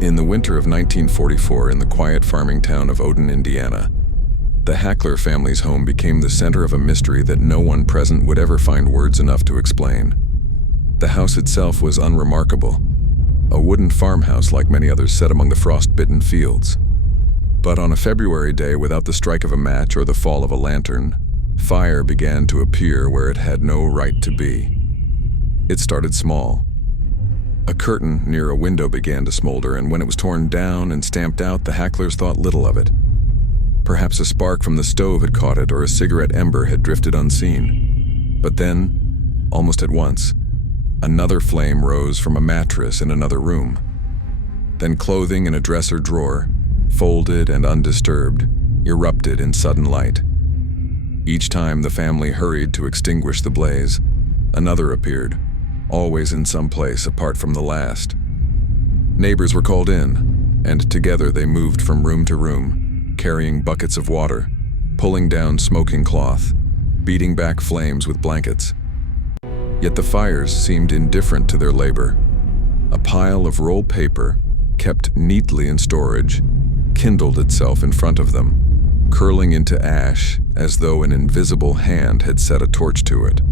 In the winter of 1944, in the quiet farming town of Odon, Indiana, the Hackler family's home became the center of a mystery that no one present would ever find words enough to explain. The house itself was unremarkable, a wooden farmhouse like many others set among the frost-bitten fields. But on a February day, without the strike of a match or the fall of a lantern, fire began to appear where it had no right to be. It started small. A curtain near a window began to smolder, and when it was torn down and stamped out, the Hacklers thought little of it. Perhaps a spark from the stove had caught it, or a cigarette ember had drifted unseen. But then, almost at once, another flame rose from a mattress in another room. Then clothing in a dresser drawer, folded and undisturbed, erupted in sudden light. Each time the family hurried to extinguish the blaze, another appeared, always in some place apart from the last. Neighbors were called in, and together they moved from room to room, carrying buckets of water, pulling down smoking cloth, beating back flames with blankets. Yet the fires seemed indifferent to their labor. A pile of rolled paper, kept neatly in storage, kindled itself in front of them, curling into ash as though an invisible hand had set a torch to it.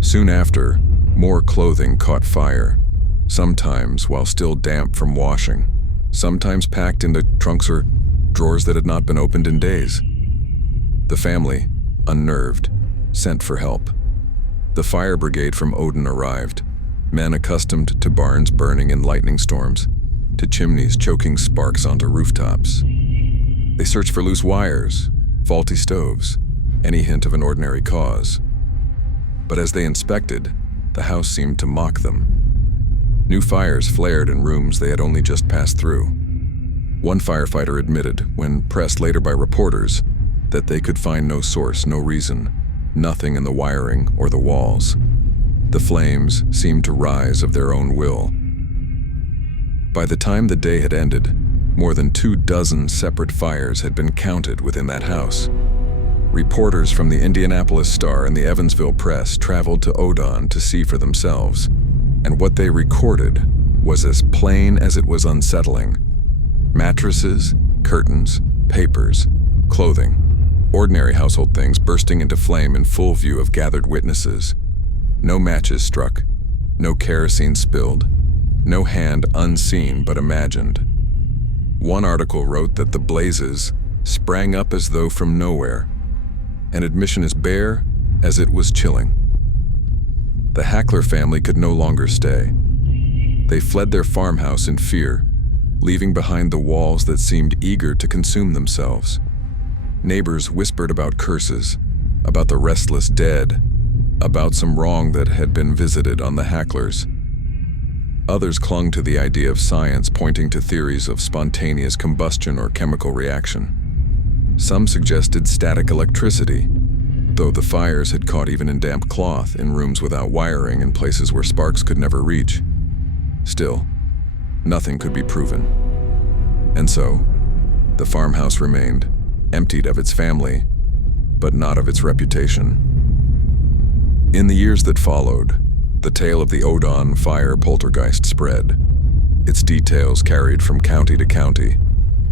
Soon after, more clothing caught fire, sometimes while still damp from washing, sometimes packed into trunks or drawers that had not been opened in days. The family, unnerved, sent for help. The fire brigade from Odon arrived, men accustomed to barns burning in lightning storms, to chimneys choking sparks onto rooftops. They searched for loose wires, faulty stoves, any hint of an ordinary cause. But as they inspected, the house seemed to mock them. New fires flared in rooms they had only just passed through. One firefighter admitted, when pressed later by reporters, that they could find no source, no reason, nothing in the wiring or the walls. The flames seemed to rise of their own will. By the time the day had ended, more than 24 separate fires had been counted within that house. Reporters from the Indianapolis Star and the Evansville Press traveled to Odon to see for themselves, and what they recorded was as plain as it was unsettling. Mattresses, curtains, papers, clothing, ordinary household things bursting into flame in full view of gathered witnesses. No matches struck, no kerosene spilled, no hand unseen but imagined. One article wrote that the blazes sprang up as though from nowhere, an admission as bare as it was chilling. The Hackler family could no longer stay. They fled their farmhouse in fear, leaving behind the walls that seemed eager to consume themselves. Neighbors whispered about curses, about the restless dead, about some wrong that had been visited on the Hacklers. Others clung to the idea of science, pointing to theories of spontaneous combustion or chemical reaction. Some suggested static electricity, though the fires had caught even in damp cloth, in rooms without wiring, in places where sparks could never reach. Still, nothing could be proven. And so, the farmhouse remained, emptied of its family, but not of its reputation. In the years that followed, the tale of the Odon Fire Poltergeist spread, its details carried from county to county,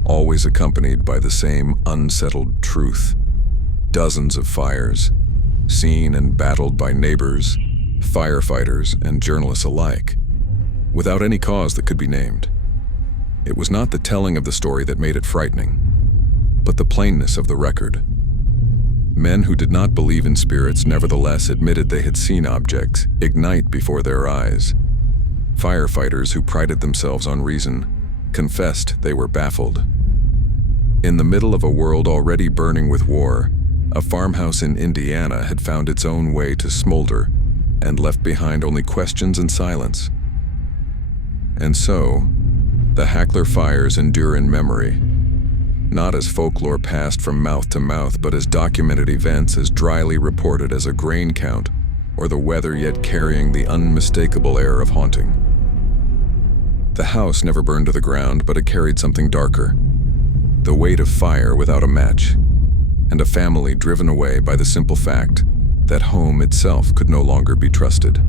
always accompanied by the same unsettled truth. Dozens of fires, seen and battled by neighbors, firefighters, and journalists alike, without any cause that could be named. It was not the telling of the story that made it frightening, but the plainness of the record. Men who did not believe in spirits nevertheless admitted they had seen objects ignite before their eyes. Firefighters who prided themselves on reason confessed they were baffled. In the middle of a world already burning with war, a farmhouse in Indiana had found its own way to smolder and left behind only questions and silence. And so, the Hackler fires endure in memory, not as folklore passed from mouth to mouth, but as documented events as dryly reported as a grain count or the weather, yet carrying the unmistakable air of haunting. The house never burned to the ground, but it carried something darker. The weight of fire without a match, and a family driven away by the simple fact that home itself could no longer be trusted.